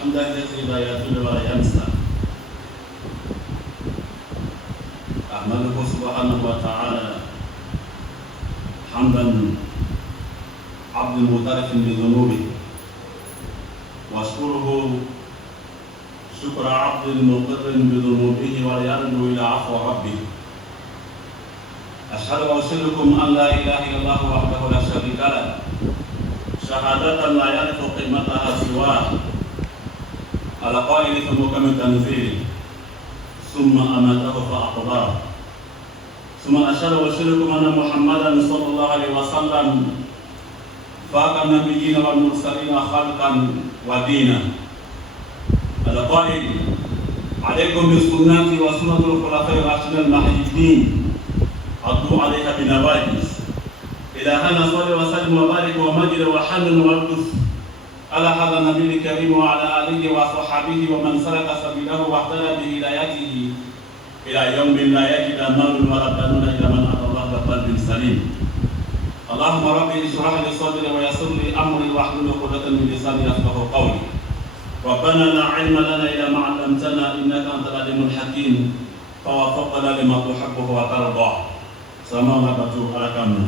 حمدا الذي لا يزول ولا ينسى. أحمده سبحانه وتعالى حمدا عبد معترف بذنوبه، واشكره شكر عبد مقر بذنوبه وليرجو إلى عفو ربه. أشهد وأشهدكم أن لا إله إلا الله وحده لا شريك له، شهادة لا يعرف قيمتها سواه، على قائل في محكم تنزيله ثم أماته فأقبره. ثم أشهد وأشهدكم أن محمدا صلى الله عليه وسلم فاق النبيين والمرسلين خلقا ودينا، على قائل عليكم بسنتي وسنة الخلفاء الراشدين المهديين عضوا عليها بنواجذ. إلهنا صل وسلم وبارك ومجد وحنن والقدس على هذا النبي الكريم وعلى آله وصحبه ومن سلك سبيله واهتدى بهدايته إلى يوم لا يجد مال ولا بنون إلا من أتى الله بقلب سليم. اللهم ربي اشرح لي صدري ويسر لي أمري واحلل عقدة من لساني يفقهوا قولي. ربنا لا علم لنا إلا ما علمتنا إنك أنت العليم الحكيم، فوفقنا لما تحبه وترضى. Sama batu alakamu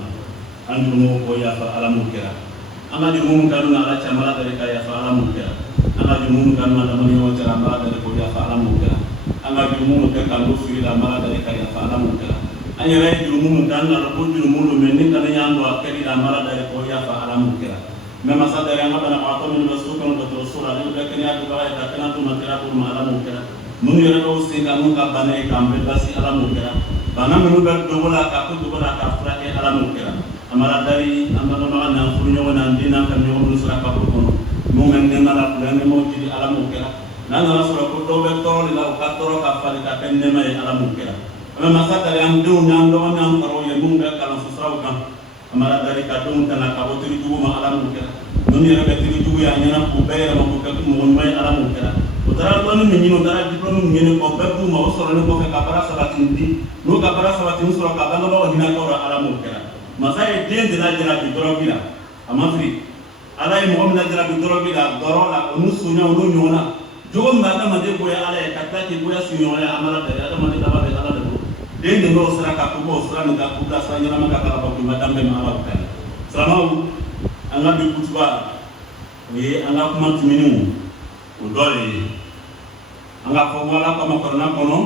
anjumu ko ya fa alamu kira anga jumu kanu ala chamala dari kaya fa alamu kira anga jumu kanu ala mani wa chamala dari ko ya fa alamu kira anga jumu ke kanu fi la mala dari kaya fa alamu kira anya rai jumu kanu ala ko jumu lu menni kan yando akari la mala dari ko ya fa alamu kira mema sadari anga bana ato min rasukan wa rasula ni da kanya to ba ya kana to matira ko ma alamu kira mun yere ko singa mun ka bane kambe basi alamu kira bana menu ber dogola ka ko dogola ka frake alamu kira amara dari amana ma na furu nyawa na dina kan nyawa mun sura ka ko kono mo men ne mala fulane mo jidi alamu kira na na sura ko do be to la ka toro ka fali ka penne mai alamu kira ama masaka yang do nyam do nyam karo ye mun be kala susra kan amara dari ka dum kana ka botri du ma alamu kira mun yere be tri du ya nyana ko be ra mo ko mo mai alamu kira utara lonu minino dara diplôme ngene ko bebu ma osoro ne ko fe kabara sabatindi no kabara sabatin soro kabanga ba hina ko alamu kira masai den de la jira bi dorobila amafri alay mo na jira bi dorobila dorola onu sunya onu nyona jogo mbata made ko ya alay katati ko ya sunya ya amala da ada made da ba da ala do den de no sara ka ko sara ne ka kubla sanya na maka ka ba ko madambe ma ala kan salama anga bi kutuba we anga kuma tuminu udole anga ko wala ko ma korona kono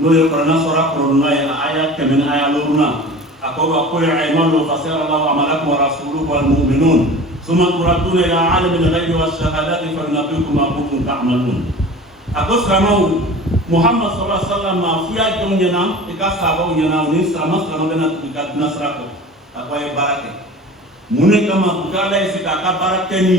no yo korona sora korona ya aya kemen aya loruna ako wa qul aymalu fasara Allahu amalakum wa rasuluhu wal mu'minun summa turaduna ila alimil ghaibi wash shahadati fa yunabbiukum ma kuntum ta'malun. Ako samau Muhammad sallallahu alaihi wasallam ma fuya jomnyana ikasaba unyana ni sama bena tukat nasrako ako ay barake mune kama bukala isita ka barake ni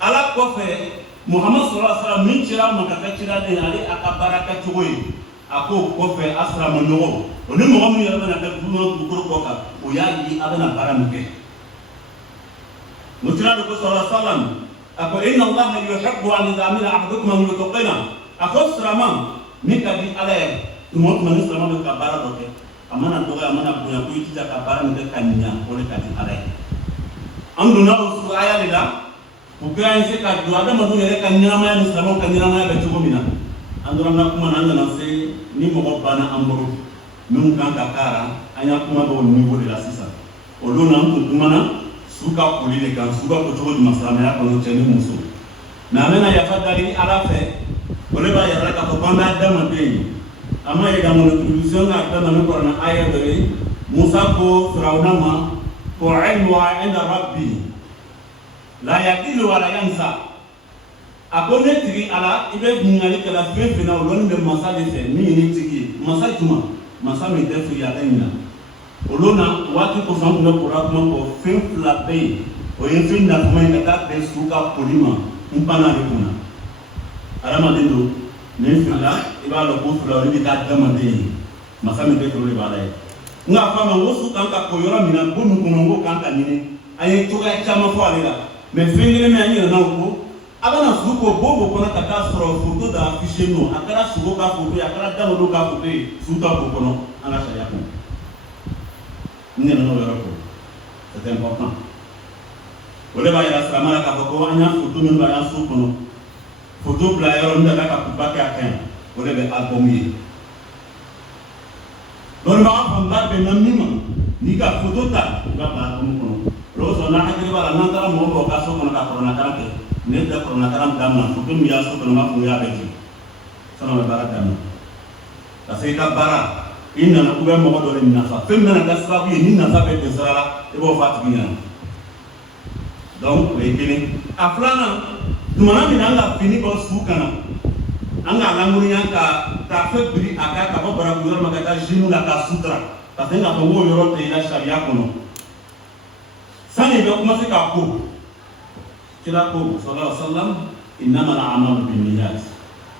ala ko fe Muhammad sallallahu alaihi wasallam min cira makaka cira de ali akabaraka chugoyi ako ko fe asra monogo oni mo mu yalla na ka duno ko ko ka o ya yi abana baramuke mutira ko sallallahu alaihi wasallam ako inna Allah yuhibbu an yamila ahadukum min tuqina ako srama mika di alay tumo man srama ka baradoke amana doga amana buya ko yita ka baramuke kanya ko le ka di alay amduna usu aya lida bukan se ka do ada madu yere kan nyama ya muslimo kan nyama ya betugo mina andura na kuma nan na se ni mo bana amuru mun kan ka kara anya kuma do ni wo de la sisa o do na ko dumana suka kulile kan suka ko to di maslama ya ko cheni muso na mena ya fadali ala fe o le ba ya raka ko bamba dama be ama ye ga mo introduction ga ta na ko na aya de musa ko firauna ma ko ilmu inda rabbi la yaqilu wala yansa akone tigi ala ibe bingali kala fefe na olon de masale fe mi ni tigi masa juma masa mi defu ya danya olona wati ko fam no pora ko fe fla be o yin fin na kuma ina ka be suka polima mpana de kuna arama dendo ne fila iba lo ko fla ri ka dama de masa mi defu le bala nga fama wosu kan ka ko yora mina bonu ko ngo kan ka ni aye to ga chama fo alira mais fengere me anyi na ko abana suko bobo kona kata soro photo da affiché no akara suko ka photo akara download ka photo suta ko kono ana sharia ko ne no yoro ko c'est important wala ba ya salama ka ko anya photo men ba ya suko no photo bila yɔrɔ min ka kuba kɛ a kan o de bɛ album ye dɔnnibaga fanba bɛ na min ma n'i ka photo ta i b'a bila album kɔnɔ o de sɔrɔ n'a hakili b'a la n'an taara mɔgɔ mɔgɔ ka so kɔnɔ ka kɔrɔnakaran kɛ ne tɛ kɔrɔnakaran daminɛ photo min y'a so kɔnɔ n b'a fɔ y'a bɛ jigin san'o bɛ baara daminɛ parce que i ka baara i nana u bɛ mɔgɔ dɔ de nafa fɛn min nana kɛ sababu ye ni nafa bɛ dɛsɛ la i b'o fɔ a tigi ɲɛna donc o ye kelen a filanan tumana min na an ka fini bɔ su kana an ka lankolonya ka taa fɛn biri a kan ka bɔ baraku yɔrɔ ma ka taa zinu la ka sutura parce que n k'a fɔ n k'o yɔrɔ tɛ i la sariya kɔnɔ sani i bɛ commencer k'a ko kira ko sallallahu alaihi wa sallam innama al-a'malu binniyat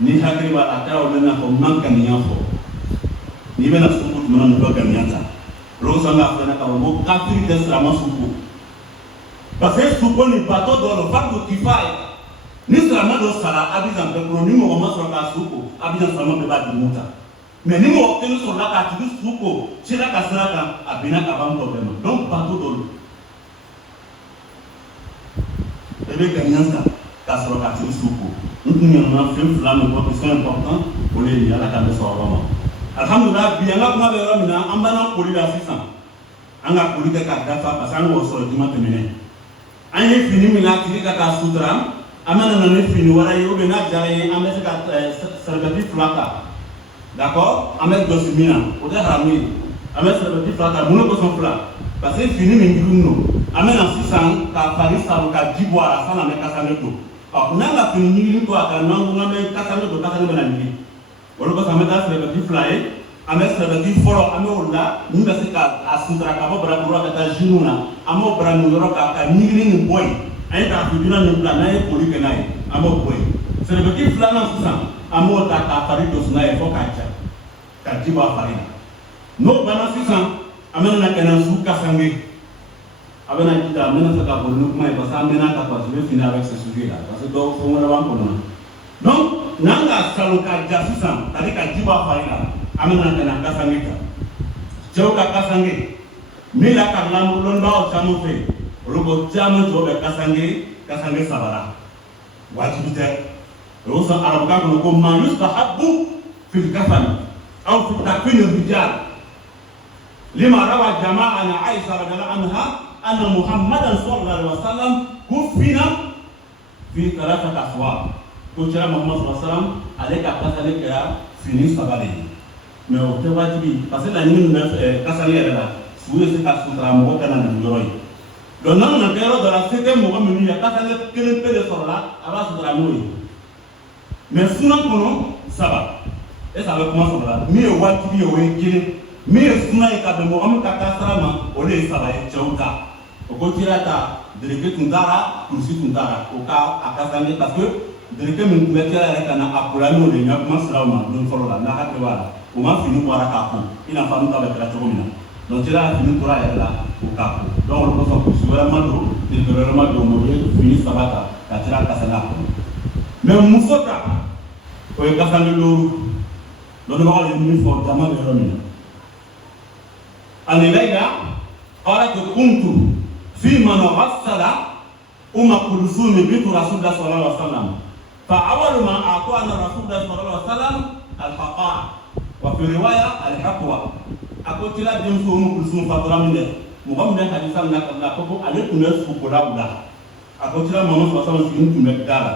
ni hakili b'a la a kɛra o bɛ n'a fɔ n man ganiya fɔ n'i bɛna suko tumana min bɛ ganiya ta o de kosɔn n k'a fɔ ɲɛna k'a fɔ ko kafiri tɛ sirama suko parce que suko ni bato dɔ don fardu kifaya ni sirama dɔ sara Abidjan bɛɛ kɔnɔ ni mɔgɔ ma sɔrɔ k'a suko Abidjan sirama bɛɛ b'a dimi ta mais ni mɔgɔ kelen sɔrɔla k'a tigi suko sera ka sira kan a binna ka ban tɔ bɛɛ ma donc bato dɔ don i bɛ ganiya ta k'a sɔrɔ k'a tigi suko n tun ɲinɛna fɛn fila min kɔ qui sont importants o de ye ala ka bɛ sɔrɔ o ma alhamdulillah bi an ka kuma bɛ yɔrɔ min na an banna koli la sisan an ka koli kɛ k'a dafa parce que an k'o sɔrɔ juma tɛmɛnen an ye fini min n'a tigi ka k'a sutura an bɛ na ni fini wɛrɛ ye ou bien n'a diyara ye an bɛ se ka sɛrɛbɛti fila ta d'accord an bɛ gosi min na o tɛ haramu ye an bɛ sɛrɛbɛti fila ta mun de kosɔn fila parce que fini min girin don an bɛ na sisan ka fari saro ka ji bɔ a la san'an bɛ kasane to n'an ka fini ɲiginin to a kan n'an ko k'an bɛ kasane to kasane bɛ na ɲigin o de kosɔn an bɛ taa sɛrɛbɛti fila ye an bɛ sɛrɛbɛti fɔlɔ an bɛ o la min bɛ se ka a sutura ka bɔ baraku la ka taa ziniw na an b'o bara nin yɔrɔ kan ka ɲiginin nin bɔ yen an ye k'a fiduna nin bila n'an ye koli kɛ n'a ye an b'o bɔ yen sɛrɛbɛti filanan sisan an b'o ta k'a fari dosi n'a ye fɔ k'a ja ka ji bɔ a fari la n'o banna sisan an bɛ na kɛnɛ su kasange a bɛ na ji ta an bɛ na se ka boli ni kuma ye parce que an mɛnna ka parce que je vais finir avec ce sujet là parce que dɔw fɛn wɛrɛ b'an kɔnɔ donc n'an ka salon ka ja sisan c'est à dire ka ji bɔ a fari la an bɛ na ka na kasange ta cɛw ka kasange min lakarila lɔnnibagaw caman fɛ olu ko caman cɛw bɛ kasange sabara wajibi tɛ o y'o sɔn arabukan kɔnɔ ko ma yustahabu fil kafan aw fi takfini rijal lima rawa jama'a an Aisha radhiyallahu anha anna Muhammadan sallallahu alaihi wasallam kufina fi thalathati aswab ko cɛla Muhammad sallallahu alaihi wasallam ale ka kasange kɛra fini saba de ye mais o tɛ wajibi parce que laɲini min bɛ kasange yɛrɛ la su bɛ se ka sutura mɔgɔ kana nin yɔrɔ ye donc n'an nana kɛ yɔrɔ dɔ la se tɛ mɔgɔ minnu ye kasange kelen pe de sɔrɔla a b'a sutura n'o ye mais sunan kɔnɔ saba est ce que a bɛ kuma sɔrɔ la min ye wajibi ye o ye kelen min ye sunan ye ka bɛn mɔgɔ min ka taa sira ma o de ye saba ye cɛw ta o ko tira ta dereke tun taara kurusi tun taara o ka a kasange parce que dereke min tun bɛ tira yɛrɛ ka na a kola n'o de ye n ka kuma siraw ma don fɔlɔ la n'a hakili b'a la o ma fini bɔra k'a ko i n'a fɔ an ta bɛ kɛra cogo min na donc tira fini tora a yɛrɛ la o k'a ko donc o kosɔn kurusi wɛrɛ ma don dereke wɛrɛ ma don o ye fini saba ta ka tira kasange a kɔnɔ mais muso ta o ye kasange looru dɔnnibagaw ye min fɔ jama bɛ yɔrɔ min na ani layla qalat kuntu fi man ghassala kulsum bintu rasulillah sallallahu alaihi wasallam fa awwalu ma aqana rasulillah sallallahu alaihi wasallam al-haqa wa fi riwaya al-haqwa ako tira denmuso kulsum fatura min dɛ mɔgɔ min bɛ hadisa min na ka bila ko ale tun bɛ sukola u la a ko tira Muhammad sallallahu alaihi wasallam tun bɛ da la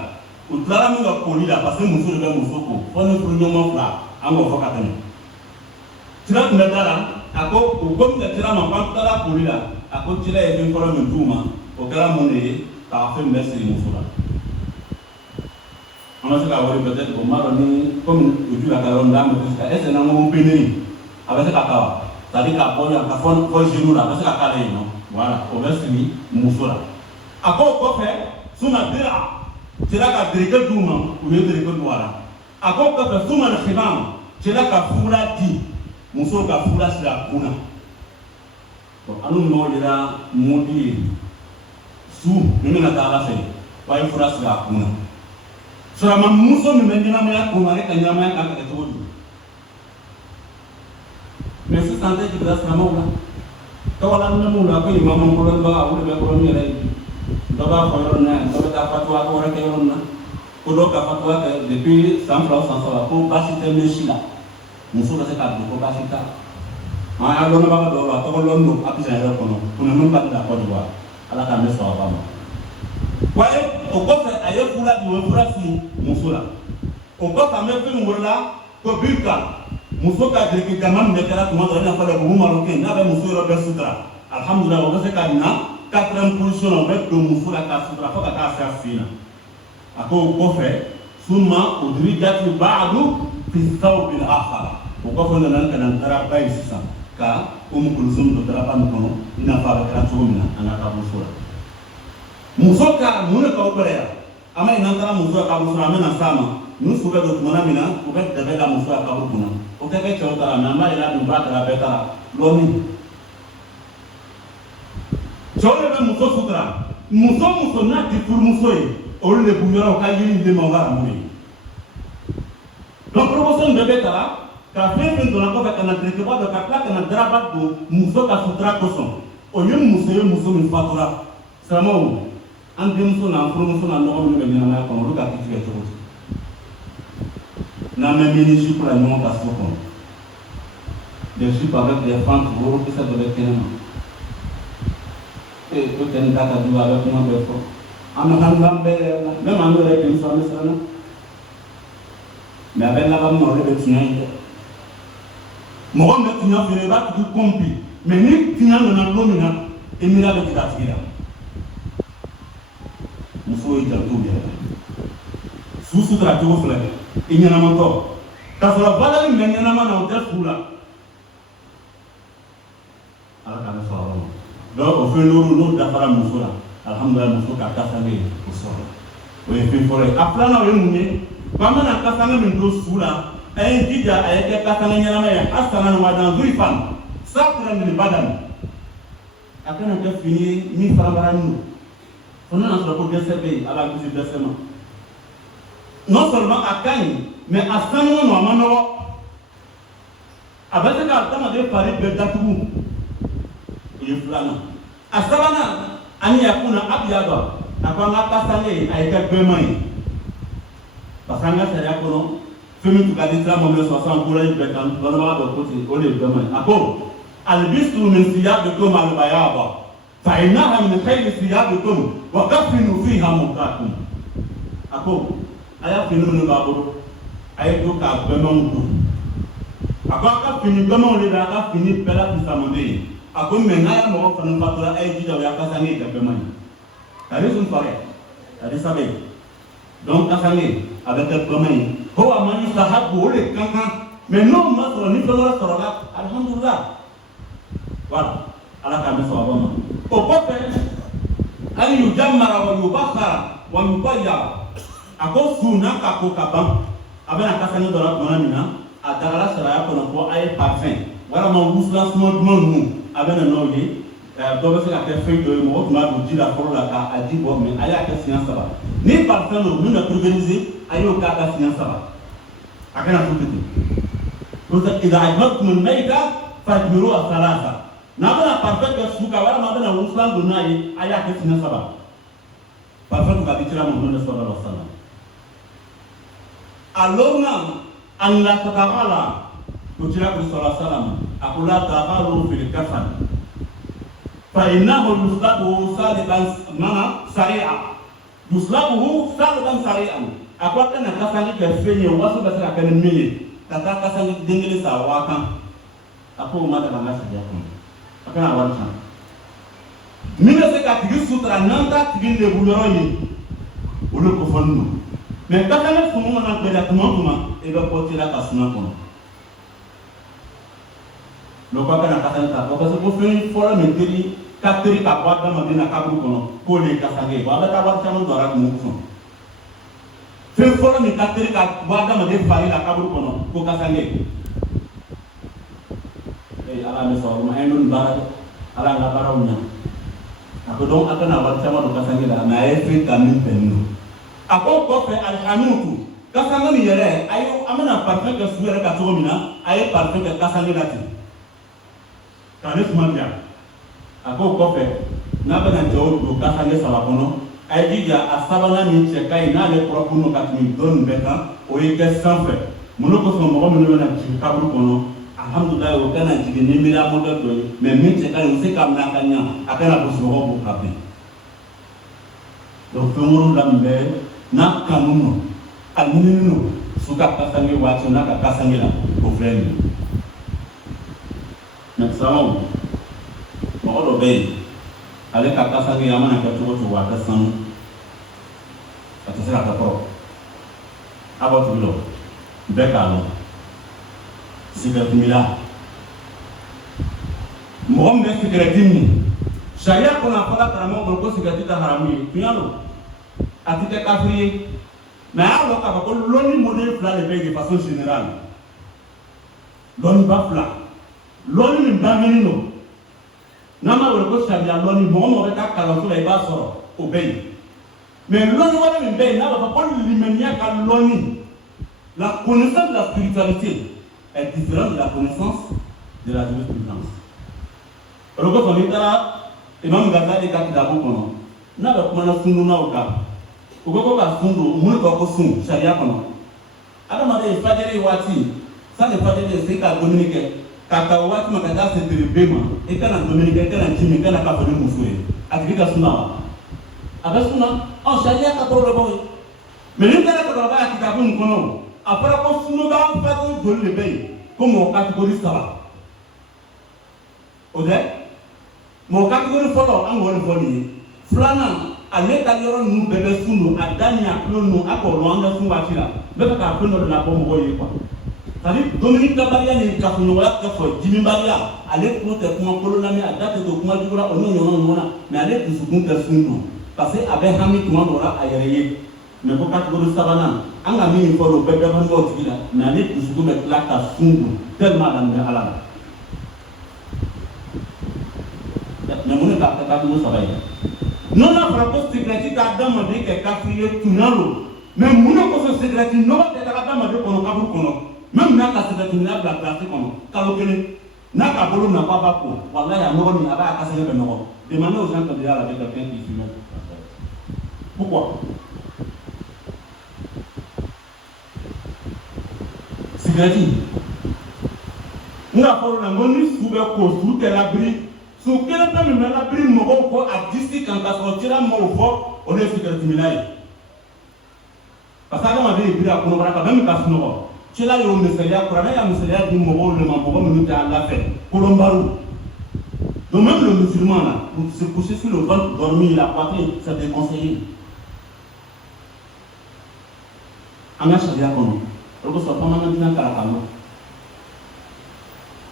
u tilara min ka koli la parce que muso de bɛ muso ko fɔ ni furu ɲɔgɔn fila an k'o fɔ ka tɛmɛ tira tun bɛ da la a ko o ko min kɛ tira ma k'an tilala koli la a ko tira ye fɛn fɔlɔ min d'u ma o kɛra mun de ye k'a fɛn bɛɛ siri muso la an ka se k'a wari peut-être o m'a dɔn ni comme o ju la ka yɔrɔ min d'an bɛ se ka est ce que n'an ko péneri a bɛ se ka k'a wa c'est à dire k'a bɔ yan ka fɔ genou la a bɛ se ka k'ale ye nɔ voilà o bɛ siri muso la a ko o kɔfɛ suma dira tira ka dereke d'u ma u ye dereke don a la a ko o kɔfɛ suma de xibam tira ka fura di muso ka fura siri a kun na bon an n'u nɔgɔ yera mɔdi ye su min bɛna taa ala fɛ wa ye fura siri a kun na sɔrɔma muso min bɛ ɲɛnamaya kun ale ka ɲɛnamaya kan ka kɛ cogo di mais sisan tɛ jigila silamɛw la tɔgɔlaminɛw la ko imamu kɔlɔnbaga o de bɛ kɔlɔn yɛrɛ ye dɔ b'a fɔ yɔrɔ in na dɔ bɛ taa fatuwa ko wɛrɛ kɛ yɔrɔ in na Kodo ka fatwa depuis 100 francs 100 francs ko basi teme shila muso ka se ka do ko basi ta a lo na ba do la to lo no apisa ya ko no kuna no ba da ko diwa ala ka me so ba ma wa e o ko fa aye fula di we fura fi muso la o ko fa me fi wala ko bilka muso ka de ki gamam de kala tuma do na fa da ko mu maro ke na ba muso ro be sutra alhamdulillah o ko se ka dina 4e position o be do muso la ka sutra fa ka ta sa fina ako kofe summa udrijat ba'du fi thawb al-akhar o kofe nan kan tara bay sisa ka kulsum do tara pan kono ina fa ka tumina ana ka muso ka mun ka obere ama ina tara muso ka muso amena sama nu suga do tumana mina ko be daga da muso ka kuna o ke be cho tara na ma ila du ba tara be tara lomi chole be muso sutra muso na di pour muso yi olu le bunyɔrɔ ka yiri de ma wara mun donc promotion de bɛ kala ka fɛn fɛn donna kɔfɛ ka na direkeba dɔ ka tila ka na daraba don muso ka sutura kosɔn o ye muso min fatura silamɛw an denmuso n'an furumuso n'an dɔgɔ minnu bɛ ɲɛnamaya kɔnɔ olu ka kiti kɛ cogo di n'an bɛ mini jupe la ɲɔgɔn ka so kɔnɔ des jupes avec des fentes worokisɛ dɔ bɛ kɛnɛma o tɛ nin ta ka jugu a bɛ kuma bɛɛ fɔ. Amahan be même en aurait une fois ça non mais avec la femme on le tient mo on tient fere ba tu compi mais ni tient na lomina e mira be ta tira mo fo ita to bien susu tra to fle e nyana mo to ta so bala ni nyana ma na o ta fula ala ka na so do o fe lolu no da fara mo fula alhamdulillah muso ka kasange o sɔrɔ o ye fɛn fɔlɔ ye a filanan o ye mun ye ko an bɛna kasange min don su la a ye jija a ye kɛ kasange ɲɛnama ye a sanna wa dan zuri fan sakura min badan a kana kɛ fini ye min farabarani don fo n'a sɔrɔ ko dɛsɛ bɛ yen ala kisi dɛsɛ ma non seulement a ka ɲi mais a sanuya no a ma nɔgɔ a bɛ se ka adamaden fari bɛɛ datugu o ye filanan a sabanan ani yakuna abyada akanga kasange ayika bemai pasanga saya kono femi tu kaditra mo 60 kula ibekan donwa do koti ole bemai ako albistu min siyabikum albayaba fa innaha min khayri siyabikum wa kafinu fiha mutakum ako aya finu no baburu ay do ka bemam du ako ka finu bemam le da ka fini bela pisamode ako menaya mo fanu fatura ay jida ya kasange ka bemani tadi sun pare tadi sabe donc kasange avec le bemani ho amani sahabu le kanga mais non ma so ni fodora soroga alhamdulillah voilà ala ka me so abama o pope ali yujammara wa yubakhara wa yubayya ako suna ka ko kabam abana kasange dora manamina adara sara ko no ko ay parfum wala ma wusla smo dum abena no ye do be se ka te fe do mo tuma do di la foro la ka adi bo me aya ka science saba ni parfum no na organiser ayo ka ka science saba akana fututi to ta ida ajmatum al-mayta fajmiru al-thalatha na bana parfum ka suka wala ma bana wusla do na ye aya ka science saba parfum ka bitira mo no sallallahu alaihi wasallam alona an la tataqala kutila sallallahu alaihi wasallam akula taqalu fil kafan fa innahu yuslabu sadiqan mana sari'a yuslabu sadiqan sari'an akwa kana kasani ka fenye wasu da saka kan mili kata kasani dingili sa wakan ako ma da banga sa yakon akana wancan mina se ka tigi sutra nanta tigi le buloro ni ulo ko fannu mais kasani fumu na ko da kuma e ba ko tira kasuna kono lo ka kana kasanta ko ko fen fora men tiri katri ka kwa dama dina kabru kono ko le kasange ba ta wa tamu dora mu ko fen fora men katri ka kwa dama de fari la kabru kono ko kasange ala me so ma enun bara ala la barawnya ako don akana wa tamu do kasange la na e fe kamin penno ako ko fe alhanutu kasange ni yere ayo amana parfait ka suere ka to mina ayo parfait ka kasange lati kane sumanya ako kofe na bana jawo do kasange sala kono Aïdija a sabana min cɛ ka ɲi n'ale kɔrɔ kun don ka tɛmɛ dɔ nin bɛɛ kan o ye kɛ sanfɛ mun de kosɔn mɔgɔ minnu bɛna jigin kaburu kɔnɔ alhamdulilayi o kana jigin ni miiriya mɔdɛli dɔ ye mais min cɛ ka ɲi o se ka minɛ a ka ɲa a kana don sunɔgɔ b'o ka bin donc fɛn wolonwula min bɛ n'a kanu nɔ a ɲinini nɔ su ka kasange waati n'a ka kasange la o filɛ nin ye mais samaw mɔgɔ dɔ bɛ yen ale ka kasange a mana kɛ cogo cogo a tɛ sanu a tɛ se ka kɛ kɔrɔ a b'a tugu lɔ bɛɛ k'a lɔn sigɛrɛti mila mɔgɔ min bɛ sigɛrɛti min sariya kɔnɔ a fɔra karamɔgɔ bolo ko sigɛrɛti tɛ haramu ye tiɲɛ don a tɛ kɛ kafiri ye mais a y'a dɔn k'a fɔ ko lɔnni mɔdɛli fila de bɛ yen de façon générale lɔnniba fila lɔnni min bangenen don n'a ma wele ko sariya lɔnni mɔgɔ mɔgɔ bɛ taa kalanso la i b'a sɔrɔ o bɛ yen mais lɔnni wɛrɛ min bɛ yen n'a b'a fɔ ko limaniya ka lɔnni la connaissance de la spiritualité est différente de la connaissance de la jurisprudence. O de kosɔn n'i taara Imam Ghazali ka kitabu kɔnɔ n'a bɛ kumana sundunaw kan u ko ka sun don mun de tɔgɔ ko sun sariya kɔnɔ adamaden fajiri waati sanni fajiri se ka dumuni kɛ k'a ta o waati ma ka taa se tile ma i kana dumuni kɛ i kana ji min i kana k'a fɔ ni muso ye a tigi ka sunna wa a bɛ sunna sariya ka kɔrɔ dɔ b'o ye mais n'i taara cɛkɔrɔba ka kitabu nin kɔnɔ a fɔra ko sunnuba fɛn joli de bɛ yen ko mɔgɔ kategori 3 o tɛ mɔgɔ kategori fɔlɔ an k'o de fɔ nin ye filanan ale ka yɔrɔ ninnu bɛɛ bɛ sun don a da ni a tulo ninnu a k'o lɔn an ka sun waati la n bɛ fɛ k'a fɛn dɔ de labɔ mɔgɔw ye quoi c'est-à-dire dumuni kabaliya ni kafoɲɔgɔnya tɛ fɔ dimibaliya ale tulo tɛ kuma kolo lamɛn a da tɛ don kuma jugu la o n'o ɲɔgɔn na mais ale dusukun tɛ sun don parce que a bɛ hami tuma dɔ la a yɛrɛ ye mais ko kategori sabanan an ka min fɔ o bɛɛ dɛmɛbagaw tigi la mais ale dusukun bɛ tila ka sun don tellement a lamɛn ala la mais mun de k'a kɛ kategori 3 ye non n'a fɔra ko sigɛrɛti ka adamaden kɛ kafiri ye tunya don mais mun de kosɔn sigɛrɛti nɔgɔ tɛ taga adamaden kɔnɔ kaburu kɔnɔ même n'a ka sigɛrɛti minɛ bila pilasi kɔnɔ kalo kelen n'a ka bolo minɛ k'a b'a ko walayi a nɔgɔ min a b'a kasɛgɛ bɛ nɔgɔ demandez aux gens qui sont avec quelqu'un qui fume pourquoi sigɛrɛti n ka fɔ o la n ko ni su bɛ ko su tɛ labiri su kelen tɛ min bɛ labiri mɔgɔw kɔ a disi kan ka sɔrɔ cira mɔgɔw fɔ o de ye sigɛrɛti minna ye parce que adamaden ye biri a kɔnɔbara kan même ka sunɔgɔ cila y'o misaliya kuranɛ y'a misaliya di mɔgɔw de ma mɔgɔ minnu tɛ ala fɛ kolonbaru donc même le musulman là se coucher sur le ventre dormi il a pas fait c'est déconseillé an ka sariya kɔnɔ o de kosɔn f'an ka diinɛ kala ka lɔ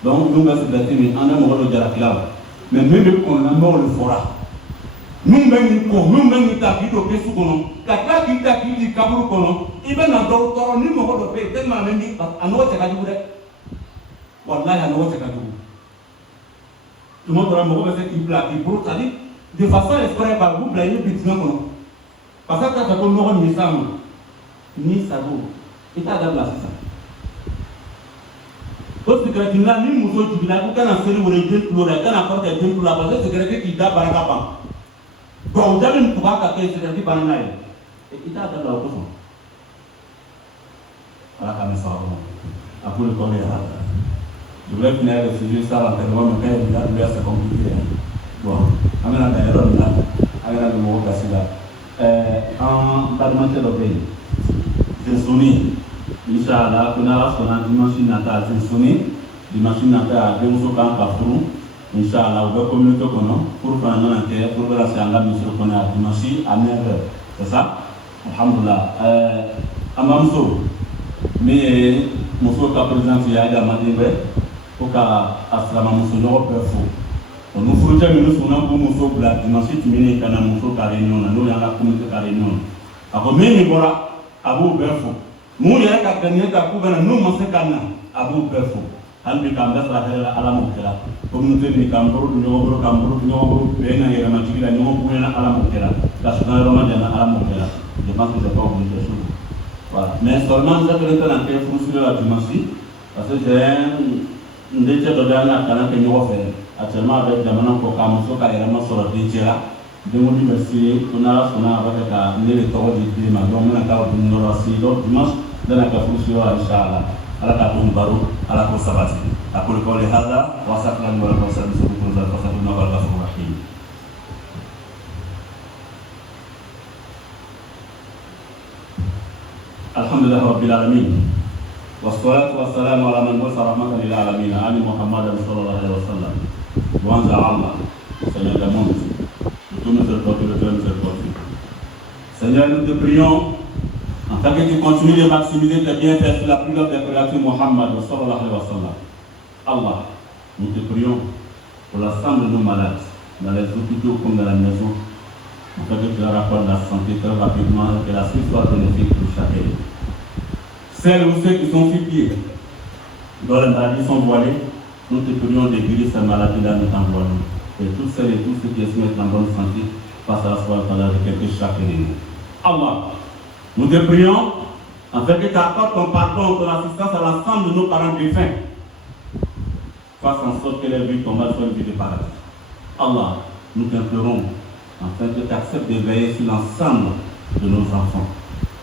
donc n'u bɛ sigɛrɛti min an bɛ mɔgɔ dɔ jalaki la mais min bɛ kɔnɔna n'o de fɔra min bɛ nin kɔ min bɛ nin ta k'i don kesu kɔnɔ ka tila k'i ta k'i di kaburu kɔnɔ i bɛ na dɔw tɔɔrɔ ni mɔgɔ dɔ bɛ yen tellement a bɛ ni a nɔgɔ cɛ ka jugu dɛ walayi a nɔgɔ cɛ ka jugu tuma dɔ la mɔgɔ bɛ se k'i bila k'i bolo c'est à dire de façon exprès ka k'u bila i ye bi dingɛ kɔnɔ parce que k'a fɛ ko nɔgɔ nin s'a ma ni sago i t'a dabila sisan o sigɛrɛti la ni muso jiginna k'u kana seri wele den tulo la i kana kɔrɔkɛ den tulo la parce que sigɛrɛti k'i da barika ban bon o jaabi nin tun b'a ka kɛ sigɛrɛti banna n'a ye i t'a dabila o kosɔn ala k'an bɛ sababu ma a ko de kɔrɔ ye ala je voulais finir le sujet ça la tellement mais quand il a dû c'est compliqué bon an bɛna dan yɔrɔ min na an bɛna don mɔgɔw gasi la an balimakɛ dɔ bɛ yen zensoni inshallah ko n'ala sɔnna dimanche nata zensoni dimanche nata a denmuso kan ka furu inshallah u bɛ communauté kɔnɔ furu fana mana kɛ furu bɛ lase an ka misiri kɔnɔ a dimanche à 9h c'est ça alhamdulillah an bamuso min ye muso ka présidente ye Aïda Madembe ko ka a silamɛmuso ɲɔgɔn bɛɛ fo o ni furucɛ minnu sɔnna k'u muso bila dimanche tɛmɛnen ka na muso ka réunion na n'o y'an ka communauté ka réunion a ko min nin bɔra a b'u bɛɛ fo mun yɛrɛ ka ganiya ta k'u bɛ na n'u ma se ka na a b'u bɛɛ fo hali bi k'an bɛɛ sara hɛrɛ la ala m'o kɛra communauté nin k'an bolo don ɲɔgɔn bolo k'an bolo don ɲɔgɔn bolo bɛɛ na yɛrɛmajigi la ɲɔgɔn bonya ala m'o kɛra ka sɔrɔ yɔrɔ ma jan ala m'o kɛra je pense que c'est pas obligé de chose voilà mais seulement ça peut être en quelque chose la dimanche parce que j'ai n dencɛ dɔ bɛ an ka kalan kɛ ɲɔgɔn fɛ actuellement a bɛ jamana kɔ k'a muso ka yɛrɛma sɔrɔ dencɛ la Demandez merci, on a avec les torts du déma, donc on a qu'à vous nous rassurer, donc dimanche, dans la cafouche, Inch'Allah, à la cafouche barou, à la course sabati. À pour le corps les hada, on va s'appeler à la course sabati, on va s'appeler à la course sabati. Alhamdulillah Rabbil Alamin. Wassalatu wassalamu ala man wasa rahmatan lil alamin, Ali Muhammad sallallahu alaihi wasallam. Louange à Allah, Seigneur des mondes. Tout nous porte le cœur, nous porte. Seigneur, nous te prions, afin que tu continues de maximiser tes bienfaits sur la plus grande des créatures, Muhammad sallallahu alayhi wa sallam. Allah, nous te prions pour l'ensemble de nos malades, dans les hôpitaux comme dans la maison, afin que tu leur apportes la santé très rapidement et que la suite soit bénéfique pour chacun. Celles ou ceux qui sont sur pied, dont les maladies sont voilées, nous te prions de guérir ces maladies-là, nous t'envoyons. Et tous celles et tous ceux qui essaient d'être en bonne santé, face à la soirée de quelque chacun de nous. Allah, nous te prions, afin que tu apportes ton pardon, ton assistance à l'ensemble de nos parents défunts. Fasse en sorte que les vies tombent sur une vie de paradis. Allah, nous t'implorons, afin que tu acceptes de veiller sur l'ensemble de nos enfants.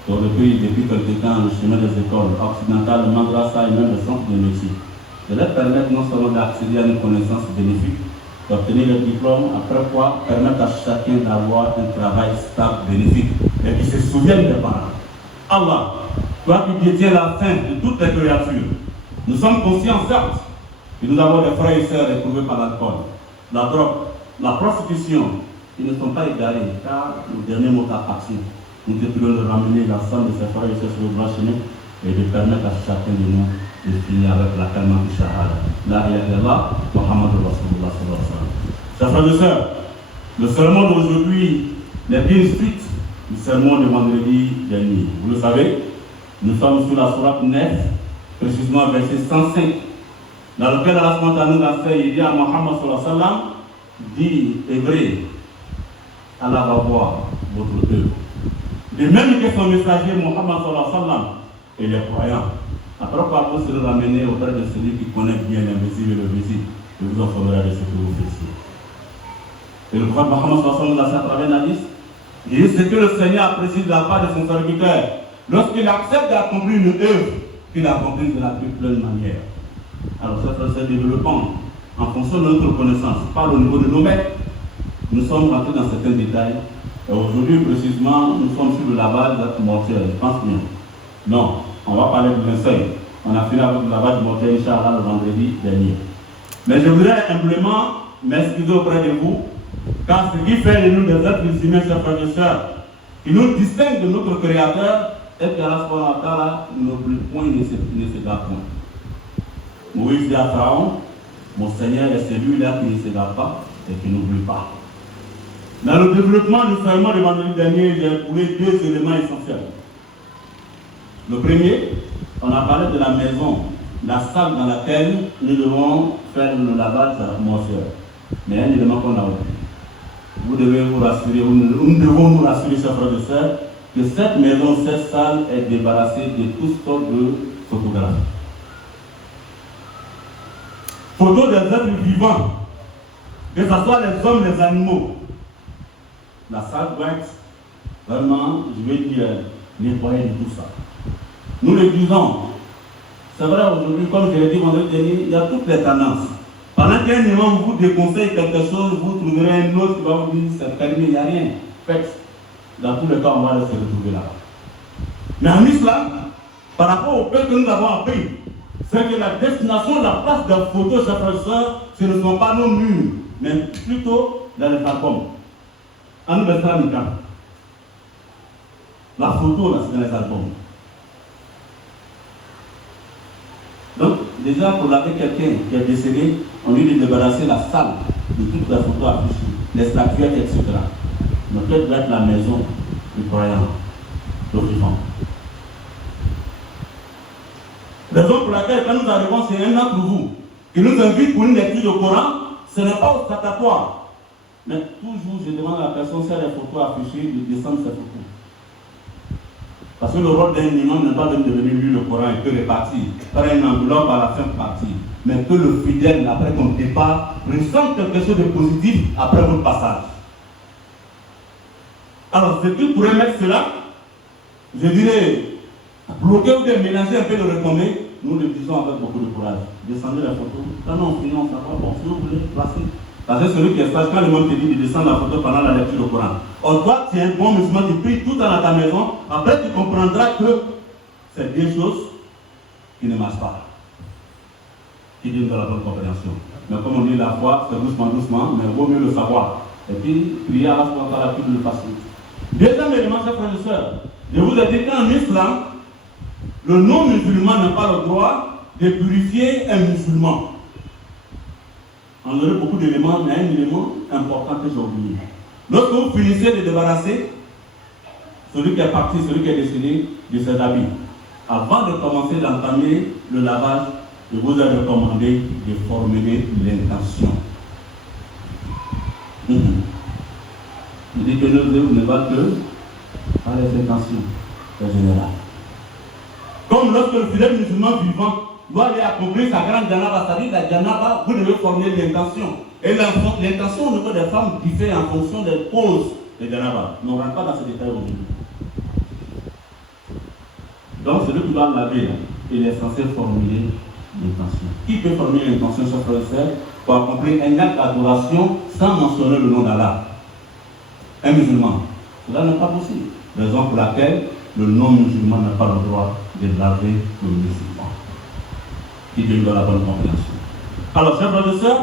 Tu as repris depuis quelque temps le chemin des écoles occidentales, le madrasa et même le centre de métier. De leur permettre non seulement d'accéder à une connaissance bénéfique, d'obtenir le diplôme, après quoi permettre à chacun d'avoir un travail stable, bénéfique, et qui se souvienne des parents. Allah, toi qui détiens la fin de toutes les créatures, nous sommes conscients, certes, que nous avons des frères et sœurs éprouvés par l'alcool, la drogue, la prostitution. Ils ne sont pas égarés, car le dernier mot t'appartient. Nous te prions de ramener l'ensemble de ces frères et sœurs sur le droit chemin et de permettre à chacun de nous de finir avec la kalma du shahada. La ilaha illallah, Muhammadur Rasulullah sallallahu alayhi wa sallam. Chers frères et sœurs, le sermon d'aujourd'hui n'est pas une suite du sermon de vendredi dernier. Vous le savez, nous sommes sur la sourate 9, précisément verset 105, dans lequel Allah subhanahu wa ta'ala il dit à Muhammad sallallahu alayhi wa sallam, dit Hébreu, Allah va voir votre œuvre. De même que son messager Muhammad sallallahu alayhi wa sallam et les croyants. Après quoi, vous serez ramenés auprès de celui qui connaît bien l'invisible et le visible, et vous informera de ce que vous faisiez. Et le prophète Muhammad sallallahu alayhi wa sallam, à travers l'Hadith, il dit ce que le Seigneur apprécie de la part de son serviteur, lorsqu'il accepte d'accomplir une œuvre, qu'il accomplit de la plus pleine manière. Alors, ça c'est développant en fonction de notre connaissance, pas au niveau de nos maîtres. Nous sommes rentrés dans certains détails. Et aujourd'hui, précisément, nous sommes sur le lavage mortuaire. Je pense bien. Non, on va parler du linceul. On a fini avec le lavage mortuaire, Inch'Allah, le vendredi dernier. Mais je voudrais simplement m'excuser auprès de vous, car ce qui fait de nous des êtres humains, chers frères et sœurs, qui nous distingue de notre Créateur, est qu'Allah subhanahu wa ta'ala n'oublie point, il ne s'égare point. Moïse dit à Pharaon, mon Seigneur est celui-là qui ne s'égare pas et qui n'oublie pas. Dans le développement du sermon de vendredi dernier, j'ai trouvé deux éléments essentiels. Le premier, on a parlé de la maison, la salle dans laquelle nous devons faire le lavage mortuaire. Mais un élément qu'on a oublié. Vous devez vous rassurer, nous devons nous rassurer, chers frères et sœurs, que cette maison, cette salle est débarrassée de toutes sortes de photographies. Photos des êtres vivants, que ce soit les hommes, les animaux. La salle doit être vraiment, je vais dire, nettoyée de tout ça. Nous le disons. C'est vrai, aujourd'hui, comme je l'ai dit vendredi dernier, il y a toutes les tendances. Pendant qu'un élément vous déconseille quelque chose, vous trouverez un autre qui va vous dire c'est calme, il n'y a rien. Faites. Dans tous les cas, on va se retrouver là. Mais en islam, par rapport au peu que nous avons appris, c'est que la destination, la place des photos, chers frères et sœurs, ce ne sont pas nos murs, mais plutôt dans les albums. En nous laissant la photo, là, c'est dans les albums. Donc, déjà, pour laver quelqu'un qui est décédé, on lui dit de débarrasser la salle de toutes les photos affichées, les statuettes, etc. Donc, quelle doit être la maison du croyant, du vivant. Raison pour laquelle, quand nous arrivons, c'est un d'entre vous qui nous invite pour une lecture du Coran, ce n'est pas ostentatoire. Mais toujours, je demande à la personne si elle a des photos affichées, de descendre ses photos. Parce que le rôle d'un imam n'est pas de devenir lui le Coran et que répartir, faire un enveloppe à la fin partie, mais que le fidèle, après ton départ, ressente quelque chose de positif après votre passage. Alors, ce qui pourrait mettre cela, je dirais, bloquer ou déménager un peu le retomber, nous le disons avec beaucoup de courage. Descendez la photo. Quand on finit, on s'en bon, si vous voulez, placez. Parce que celui qui est sage, quand le monde te dit de descendre la photo pendant la lecture du Coran. Or, toi, tu es un bon musulman, tu pries tout dans ta maison, après tu comprendras que c'est des choses qui ne marchent pas. Qui disent de la bonne compréhension. Mais comme on dit la foi, c'est doucement, doucement, mais il vaut mieux le savoir. Et puis, prier à la fois la plus de facile. Deuxième élément, chers frères et sœurs, je vous ai dit qu'en islam, le non-musulman n'a pas le droit de purifier un musulman. On aurait beaucoup d'éléments, mais un élément important que j'ai oublié. Lorsque vous finissez de débarrasser celui qui est parti, celui qui est décédé de ses habits, avant de commencer d'entamer le lavage, je vous ai recommandé de formuler l'intention. Il dit que nous ne va que par les intentions, en général. Comme lorsque le fidèle musulman vivant doit aller accomplir sa grande janaba, c'est-à-dire la janaba, vous devez formuler l'intention. Et l'intention au niveau des femmes diffère en fonction des causes de janaba. On ne rentre pas dans ces détails aujourd'hui. Donc celui qui doit laver, il est censé formuler l'intention. Qui peut formuler l'intention, chers frères et sœurs, pour accomplir un acte d'adoration sans mentionner le nom d'Allah? Un musulman. Cela n'est pas possible. Raison pour laquelle le non-musulman n'a pas le droit de laver le musulman. Qui donne dans la bonne compréhension. Alors, chers frères et sœurs,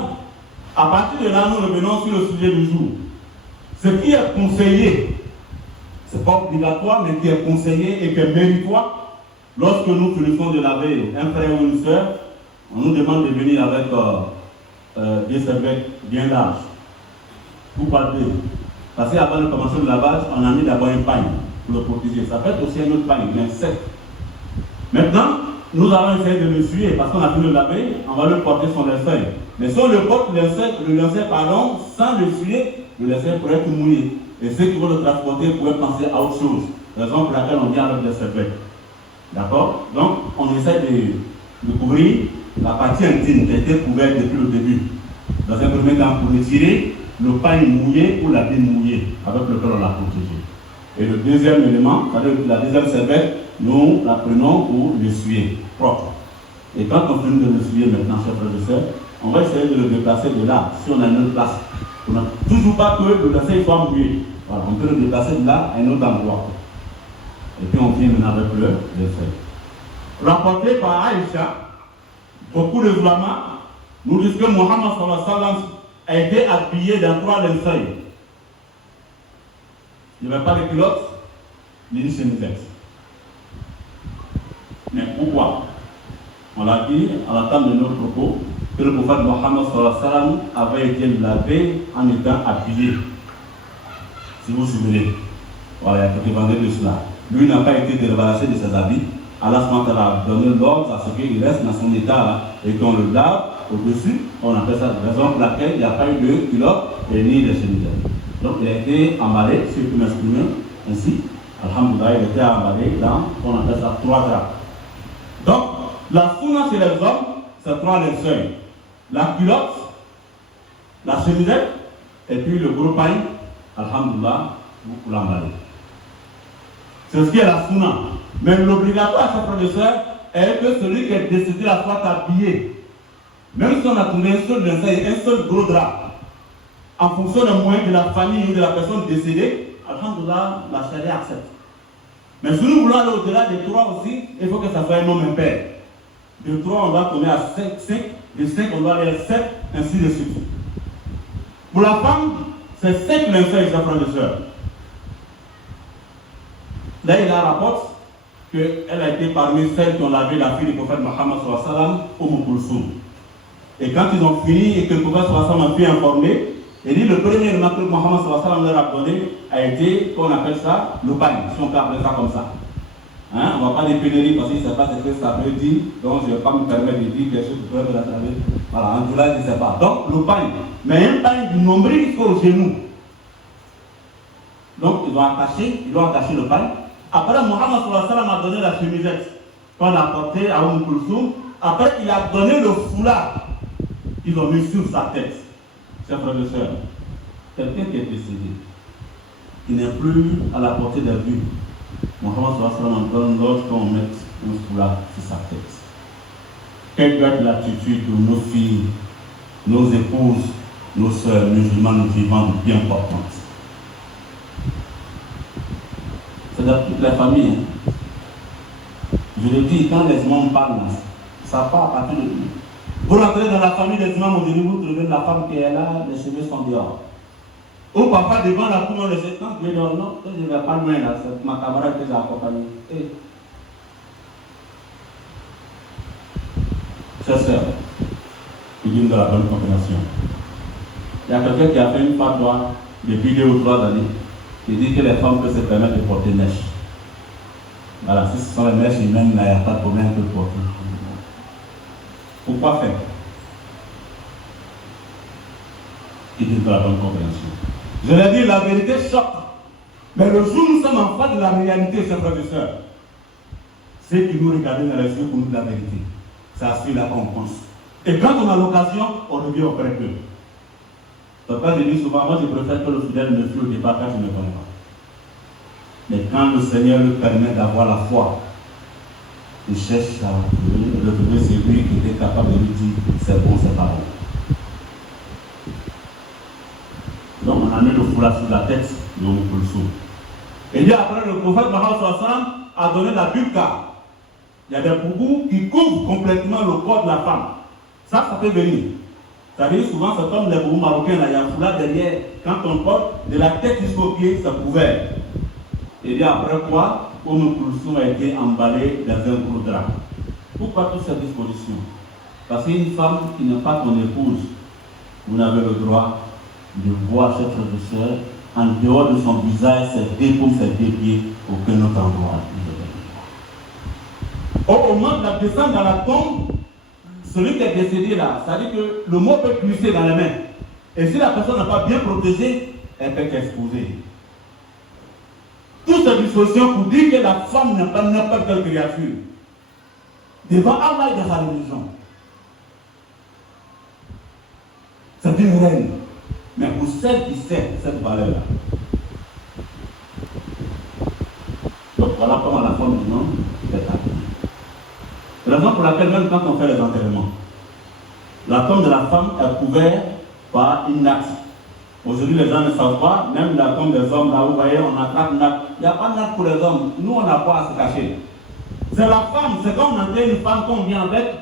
à partir de là, nous revenons sur le sujet du jour. Ce qui est conseillé, ce n'est pas obligatoire, mais qui est conseillé et qui est méritoire, lorsque nous finissons de laver un frère ou une sœur, on nous demande de venir avec des serviettes bien larges. Pourquoi deux? Parce qu'avant de commencer le lavage, on a mis d'abord un pagne pour le protéger. Ça peut être aussi un autre pagne, mais sec. Maintenant, nous allons essayer de le suer parce qu'on a pu le laver, on va le porter sur les feuilles. Mais si on le porte le linceul, sans le suer, le linceul pourrait être mouillé. Et ceux qui vont le transporter pourraient penser à autre chose. Raison pour laquelle on vient avec des serviettes. D'accord? Donc, on essaie de couvrir la partie intime qui a été couverte depuis le début. Dans un premier temps, pour retirer le pagne mouillé ou l'habit mouillé avec lequel on l'a protégé. Et le deuxième élément, c'est-à-dire la deuxième serviette, nous la prenons pour l'essuyer propre. Et quand on finit de l'essuyer maintenant, chers frères et sœurs, on va essayer de le déplacer de là, si on a une autre place. On n'a toujours pas que le linceul soit mouillé. Voilà, on peut le déplacer de là à un autre endroit. Et puis on vient maintenant avec le linceul. Rapporté par Aïcha, beaucoup de ulama nous disent que Mohammed sallallahu alayhi wa sallam a été habillé dans 3 linceuls. Il n'y avait pas de culotte, ni de chemisette. Mais pourquoi? On l'a dit à la table de notre propos que le prophète Mohammed sallallahu alayhi wa sallam avait été lavé en étant habillé. Si vous vous souvenez, voilà, il y a quelques de cela. Lui n'a pas été débarrassé de ses habits. Allah a donné l'ordre à ce qu'il reste dans son état là, et qu'on le lave au-dessus. On appelle ça la raison pour laquelle il n'y a pas eu de culotte et ni de chemise. Donc il a été emballé, si je peux m'exprimer ainsi. Alhamdoulilah, il a été emballé dans, on appelle ça 3 draps. Donc, la sunna chez les hommes, c'est 3 linceuls. La culotte, la chemisette, et puis le gros pain, alhamdoulilah, vous l'emballez. C'est ce qui est la sunna. Mais l'obligatoire, chers frères et sœurs, est que celui qui est décédé la soit habillé. Même si on a trouvé un seul linceul, un seul gros drap, en fonction des moyens de la famille ou de la personne décédée, alhamdoulilah, la charia accepte. Mais si nous voulons aller au-delà des 3 aussi, il faut que ça soit un homme impair. De 3, on va tourner à 5, de 5, on va aller à 7, ainsi de suite. Pour la femme, c'est 5 linceuls, chers frères et sœurs. Là, il rapporte qu'elle a été parmi celles qui ont lavé la fille du prophète Mohammed sallallahu alayhi wa sallam au Moukoulsoum. Et quand ils ont fini et que le prophète sallallahu alayhi wa sallam a pu informer, il dit le premier élément que Mohammed sallallahu alayhi wa sallam leur a donné a été, qu'on appelle ça, le pagne, si on peut appeler ça comme ça. Hein? On ne va pas des pénuries parce qu'il ne sait pas ce que ça veut dire, donc je ne vais pas me permettre de dire quelque chose qui pourrait me l'attraper. Voilà, en tout cas, je ne sais pas. Donc le pagne, mais un pagne du nombril jusqu'au genou. Donc ils ont attaché le pagne. Après, Mohammed sallallahu alayhi wa sallam a donné la chemisette qu'on a portée à Kouloum. Après, il a donné le foulard qu'ils ont mis sur sa tête. Chers frères et sœurs, quelqu'un qui est décédé, qui n'est plus à la portée des vues. Mohammed sallallahu donne l'ordre qu'on mette un foulard sur sa tête. Quelle doit être l'attitude de nos filles, nos épouses, nos sœurs musulmanes vivantes bien importantes? C'est dans toutes les familles. Je le dis, quand les imams parlent, ça part à partir de lui. Vous rentrez dans la famille des imams, au début, vous trouvez la femme qui est là, les cheveux sont dehors. Ou papa devant la cour, le quand je vais dire non, je ne vais pas loin là, c'est ma camarade que j'ai accompagnée. Chers sœurs, il dit de la bonne compréhension. Il y a quelqu'un qui a fait une fatwa depuis 2 ou 3 années qui dit que les femmes peuvent se permettre de porter mèche. Voilà, si ce sont les mèches humaines, il n'y a pas de problème de porter. Pourquoi faire? Il dit de la bonne compréhension. Je l'ai dit, la vérité choque. Mais le jour où nous sommes en face de la réalité, chers frères et sœurs, c'est qui nous regardent dans les yeux pour nous de la vérité. C'est à celui-là qu'on pense. Et quand on a l'occasion, on revient auprès d'eux. Papa, je dis souvent, moi je préfère que le fidèle me fuit au départ quand je ne connais pas. Mais quand le Seigneur lui permet d'avoir la foi, il cherche à retrouver celui qui était capable de lui dire c'est bon, c'est pas bon. Donc on a mis le foulard sur la tête de Kulsoum. Et bien après, le prophète Mohammed a donné la burqa. Il y a des boubous qui couvrent complètement le corps de la femme. Ça peut venir. Ça veut dire souvent, c'est comme les boubous marocains, là, il y a un foulard derrière. Quand on porte, de la tête jusqu'au pied, c'est couvert. Et bien après quoi, Kulsoum a été emballé dans un gros drap. Pourquoi toutes ces dispositions? Parce qu'une femme qui n'est pas ton épouse, vous n'avez le droit de voir cette frère en dehors de son visage, ses 2 paumes, ses 2 pieds, aucun autre endroit. Au moment de la descente dans la tombe, celui qui est décédé là, ça veut dire que le mot peut glisser dans les mains. Et si la personne n'a pas bien protégé, elle peut être exposée. Toutes ces dispositions pour dire que la femme n'est pas telle créature. Devant Allah et de sa religion. C'est une reine. Mais pour celle qui sait cette valeur-là. Donc voilà comment la femme du monde est habillée. Raison pour laquelle même quand on fait les enterrements, la tombe de la femme est couverte par une natte. Aujourd'hui les gens ne savent pas, même la tombe des hommes, là vous voyez, on attrape une natte. Il n'y a pas de natte pour les hommes, nous on n'a pas à se cacher. C'est la femme, c'est comme on entend une femme qu'on vient avec,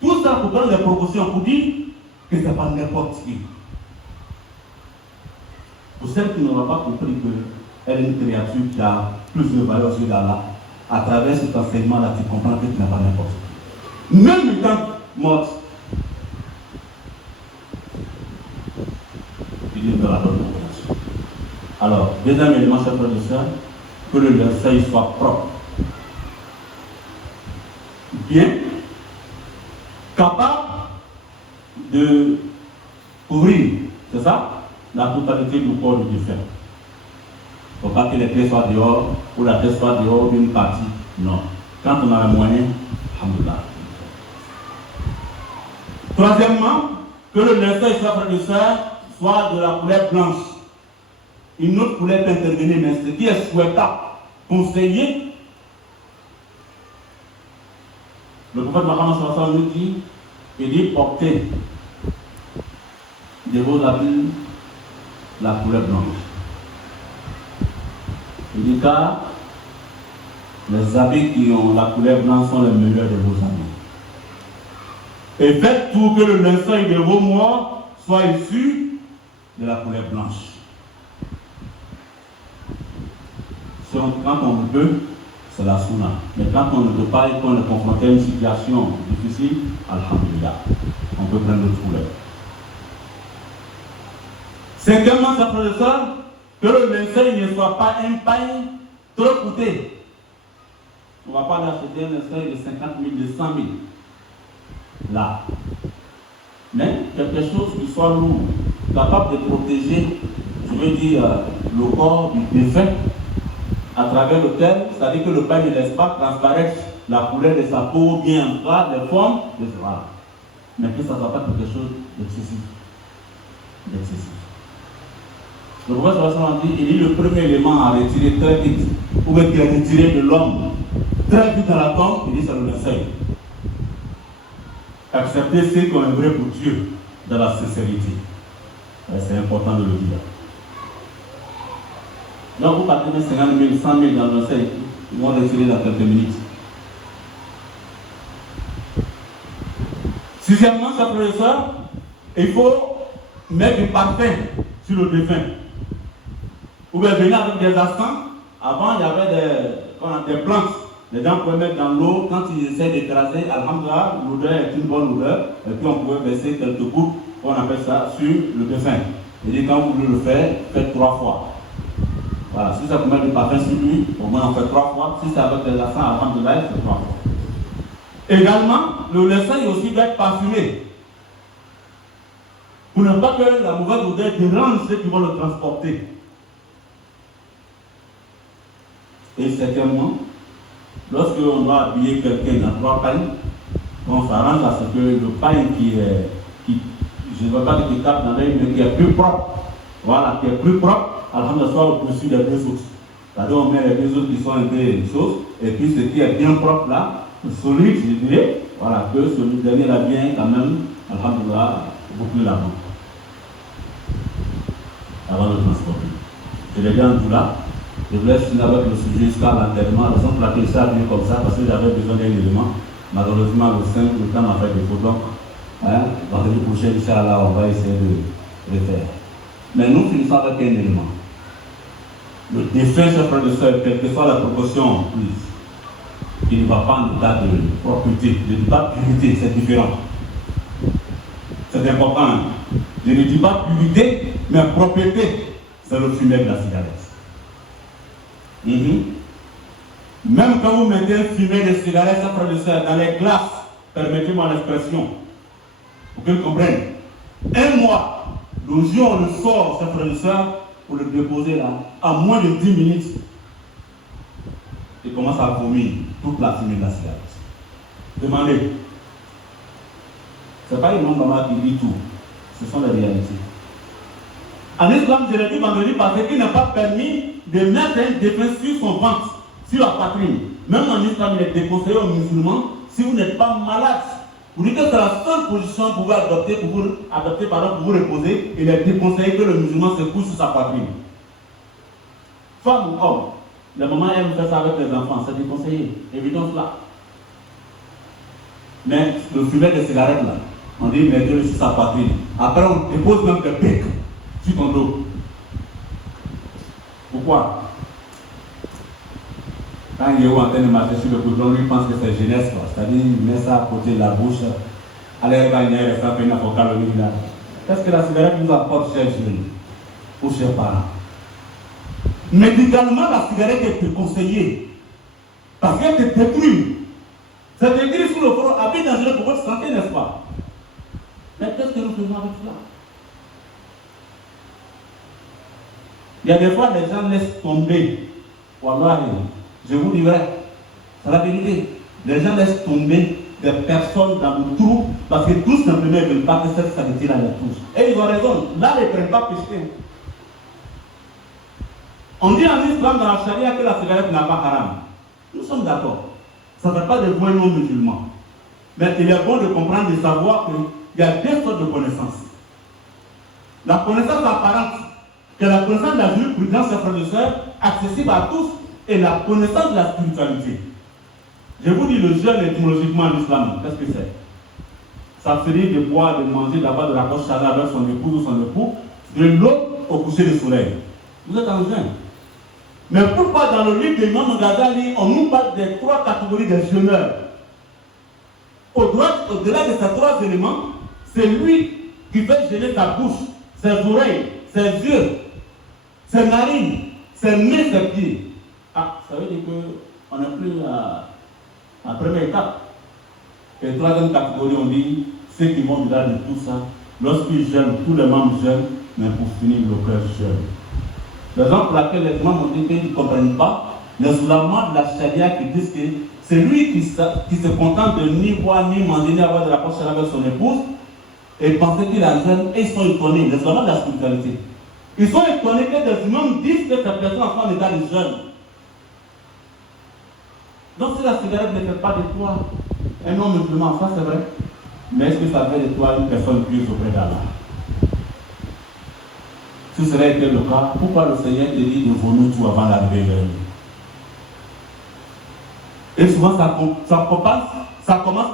tout ça pour prendre des proportions, pour dire que ce n'est pas n'importe qui. Pour celle qui n'aura pas compris qu'elle est une créature qui a plus de valeur sur d'Allah, à travers cet enseignement-là, tu comprends que tu n'as pas n'importe qui. Même étant morte, tu dis de la bonne compréhension. Alors, deuxième élément, chers frères et sœurs, que le linceul soit propre, bien, capable de couvrir, c'est ça? La totalité du corps du défunt. Il ne faut pas que les pieds soient dehors ou la tête soit dehors d'une partie. Non. Quand on a les moyens, alhamdoulilah. Troisièmement, que le linceul soit de la couleur blanche. Une autre couleur peut intervenir, mais ce qui est souhaitable, conseillé, le prophète Mohammed nous dit, il dit portez de vos habits la couleur blanche. Il dit car les habits qui ont la couleur blanche sont les meilleurs de vos habits. Et faites tout que le linceul de vos morts soit issu de la couleur blanche. Quand on le peut, c'est la sunna. Mais quand on ne peut pas et qu'on est confronté à une situation difficile, alhamdulillah, on peut prendre d'autres couleurs. Cinquièmement, chers frères et sœurs, que le linceul ne soit pas un pain trop coûteux. On ne va pas l'acheter un linceul de 50 000, de 100 000. Là. Mais quelque chose qui soit lourd, capable de protéger, je veux dire, le corps du défunt, à travers lequel, c'est-à-dire que le pain ne laisse pas transparaître la couleur de sa peau, bien en bas, les formes, etc. Mais que ça ne soit pas quelque chose d'excessif. Le prophète a dit, il est le premier élément à retirer très vite, ou bien qui est retiré de l'homme très vite dans la tombe, il dit c'est le linceul. Accepter ce qu'on est vrai pour Dieu dans la sincérité. C'est important de le dire. Donc vous partez de 50 000, 100 000 dans le linceul, ils vont retirer dans quelques minutes. Sixièmement, chers frères et sœurs, il faut mettre du parfum sur le défunt. Ou bien venir avec des accents. Avant, il y avait des plantes. Les gens pouvaient mettre dans l'eau. Quand ils essaient d'écraser, alhamdoulilah, l'odeur est une bonne odeur. Et puis on pouvait verser quelques gouttes, on appelle ça, sur le défunt. Et dit quand vous voulez le faire, faites 3 fois. Voilà, si ça peut mettre du parfum sur lui, au moins on fait 3 fois. Si c'est avec des accents, alhamdoulilah, c'est 3 fois. Également, le linceul aussi doit être parfumé. Pour ne pas que la mauvaise odeur dérange ceux qui vont le transporter. Et certainement, lorsque on doit habiller quelqu'un dans 3 pailles, on s'arrange à ce que le paille je ne veux pas dire qu'il tape dans l'œil, mais qui est plus propre, voilà, qui est plus propre, alhamdoulilah, soit au-dessus des 2 autres. C'est-à-dire on met les 2 autres qui sont un peu choses, et puis ce qui est bien propre là, solide, je dirais, voilà, que celui dernier là vient quand même, alhamdoulilah, beaucoup l'avant. Avant de transporter. Je l'ai dit en tout là. Je vous laisse finir avec le sujet jusqu'à l'enterrement. La raison pour laquelle ça a venu comme ça, parce que j'avais besoin d'un élément. Malheureusement, le temps m'a fait défaut. Donc, vendredi prochain, Inch'Allah, on va essayer de le faire. Mais nous finissons avec un élément. Le défunt, chers frères et sœurs, quelle que soit la proportion prise, il ne va pas en état de propreté, de pas purité, c'est différent. C'est important. Hein? Je ne dis pas purité, mais propreté, c'est le fumet de la cigarette. Même quand vous mettez un fumet de cigarette, ça frère de soeur, dans les glaces, permettez-moi l'expression, pour qu'ils comprennent. 1 mois, le jour on le sort, ça frère de soeur, pour le déposer là, à moins de 10 minutes, il commence à vomir toute la fumée de la cigarette. Demandez. Ce n'est pas une maman qui dit tout, ce sont les réalités. En islam, je l'ai dit vendredi parce qu'il n'a pas permis de mettre un défunt sur son ventre, sur la poitrine. Même en islam, il est déconseillé aux musulmans, si vous n'êtes pas malade, vous dites que c'est la seule position que vous pouvez adopter pour vous reposer, il est déconseillé que le musulman se couche sur sa poitrine. Femme ou homme, la maman aime faire ça avec les enfants, c'est déconseillé, évidence là. Mais le fumet de cigarette là, on dit mettez-le sur sa poitrine. Après on dépose même des pics sur ton dos. Pourquoi? Quand il est en train de marcher sur le goudron, lui pense que c'est jeunesse, c'est-à-dire il met ça à côté de la bouche. Allez, gagner, ça fait une calorie là. Qu'est-ce que la cigarette nous apporte, chers jeunes ou chers parents? Médicalement, la cigarette est déconseillée parce qu'elle te détruit. C'est écrit sous le front, habit dangereux pour votre santé, n'est-ce pas? Mais qu'est-ce que nous faisons avec cela? Il y a des fois, les gens laissent tomber. Wallah, je vous dirai, c'est la vérité. Les gens laissent tomber des personnes dans le trou parce que tout simplement ils ne veulent pas que cette sanité-là les touche. Et ils ont raison. Là, ils ne prennent pas péché. On dit en islam, dans la charia, que la cigarette n'a pas haram. Nous sommes d'accord. Ça ne fait pas de voix non musulmans. Mais il est bon de comprendre, de savoir qu'il y a 2 sortes de connaissances. La connaissance apparente, que la connaissance de la jurisprudence, frères et sœurs, accessible à tous, et la connaissance de la spiritualité. Je vous dis le jeûne étymologiquement en islam, qu'est-ce que c'est? Ça se dit de boire, de manger, d'avoir de la poche chaleur avec son épouse ou son époux, de l'eau au coucher du soleil. Vous êtes en jeûne. Mais pourquoi dans le livre de Imam Ghazali, on nous parle des 3 catégories de jeûneurs? Au-delà de ces 3 éléments, c'est lui qui fait jeûner sa bouche, ses oreilles, ses yeux, ses narines, ses mains, ses pieds. Ah, ça veut dire qu'on n'est plus à la première étape. Et 3e catégorie, on dit ceux qui vont au-delà de tout ça, lorsqu'ils jeûnent, tous les membres jeûnent, mais pour finir, le cœur jeûne. La raison pour laquelle les membres ont dit qu'ils ne comprennent pas, les oulémas de la charia qui disent que c'est lui qui se contente de ni boire, ni manger, ni avoir de la poche avec son épouse, et penser qu'il a jeûne, et ils sont étonnés, les oulémas de la spiritualité. Ils sont étonnés que des humains disent que cette personne en son état de jeûne. Donc si la cigarette ne fait pas de toi un homme musulman, ça c'est vrai. Mais est-ce que ça fait de toi une personne pieuse auprès d'Allah? Si ce serait été le cas, pourquoi le Seigneur te dit de vomir tout avant d'arriver vers lui? Et souvent ça commence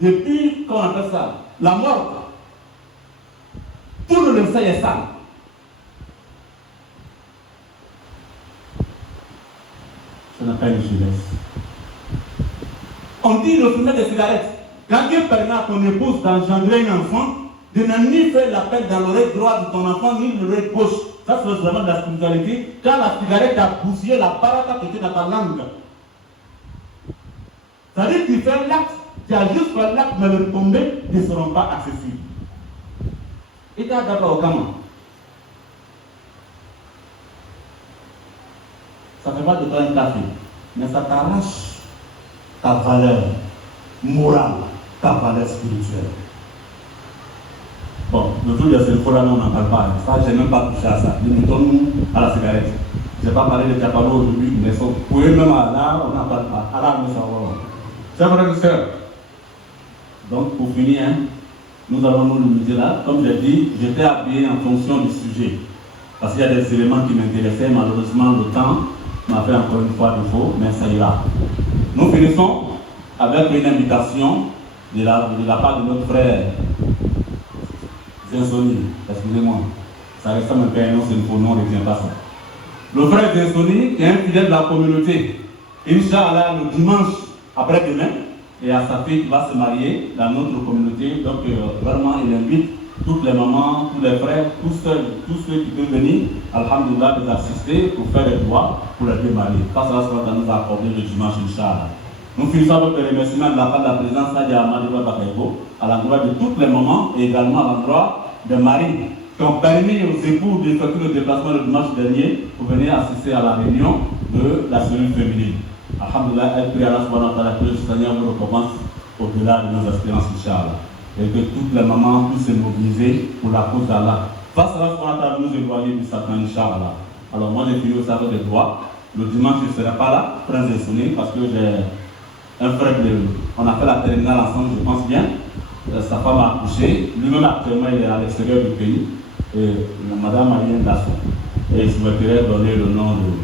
depuis, comment on appelle ça, la mort. Tout le linceul est sale. Ce n'est pas une jeunesse. On dit le fumer des cigarettes. Quand Dieu permet à ton épouse d'engendrer un enfant, de ne ni faire l'appel dans l'oreille droite de ton enfant, ni l'oreille gauche. Ça, c'est vraiment de la spiritualité. Quand la cigarette a bousillé la baraka qui était dans ta langue. Ça veut dire que tu fais l'acte, tu as juste fait l'acte, mais les retombées ne seront pas accessibles. Et tu as d'abord au gamin. Ça ne fait pas de toi un café, mais ça t'arrache ta valeur morale, ta valeur spirituelle. Bon, le jour de ce là on n'en parle pas. Ça, je n'ai même pas touché à ça. Nous tournons à la cigarette. Je n'ai pas parlé de Capano aujourd'hui, mais vous pouvez même là, on n'en parle pas. À là, nous savons. C'est vrai que c'est. Donc, pour finir, nous allons nous limiter là. Comme je l'ai dit, j'étais habillé en fonction du sujet. Parce qu'il y a des éléments qui m'intéressaient. Malheureusement, le temps m'a fait encore une fois défaut, mais ça ira. Nous finissons avec une invitation de la part de notre frère Zensoni. Excusez-moi, ça reste un peu un nom, c'est une faux nom, on ne retient pas ça. Le frère Zensoni est un fidèle de la communauté. Inch'Allah, le dimanche après-demain, et à sa fille qui va se marier dans notre communauté. Donc, vraiment, il invite toutes les mamans, tous les frères, tous ceux qui peuvent venir, alhamdoulilah, les assister pour faire les doigts pour les démarier. Ça sera nous accorder le dimanche, Inch'Allah. Nous finissons avec le remerciement de la part de la présidence Nadia Amadou Bakaybo, à l'endroit de toutes les mamans et également à l'endroit des maris qui ont permis aux époux d'effectuer le déplacement le dimanche dernier pour venir assister à la réunion de la cellule féminine. Alhamdoulilah, elle prie à Allah subhanahu wa ta'ala que le Seigneur nous recommence au-delà de nos espérances, Inch'Allah. Et que toutes les mamans puissent se mobiliser pour la cause d'Allah. Face à Allah subhanahu wa ta'ala, nous éloigner du Satan, Inch'Allah. Alors moi, j'ai fini au saveur des doigts. Le dimanche, je ne serai pas là, prince de Sonné, parce que j'ai un frère on a fait la terminale ensemble, je pense bien. Sa femme a accouché. Lui-même, actuellement, il est à l'extérieur du pays. Et madame a eu un garçon. Et je souhaiterais donner le nom de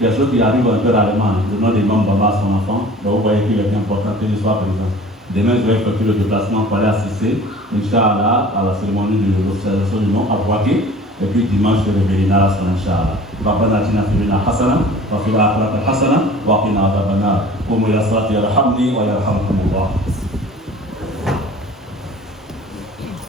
quelque chose qui arrive un peu rarement, le nom d'Imam Baba à son enfant. Donc vous voyez qu'il est important que je sois présent. Demain, je vais effectuer le déplacement pour aller assister, Inch'Allah, à la cérémonie de l'observation du nom à Boaké. Et puis dimanche, je vais venir à la son Inch'Allah. ربنا اتنا في الدنيا حسنه وفي الاخره حسنه وقنا عذاب النار قوموا الى الصلاه يرحمني ويرحمكم الله.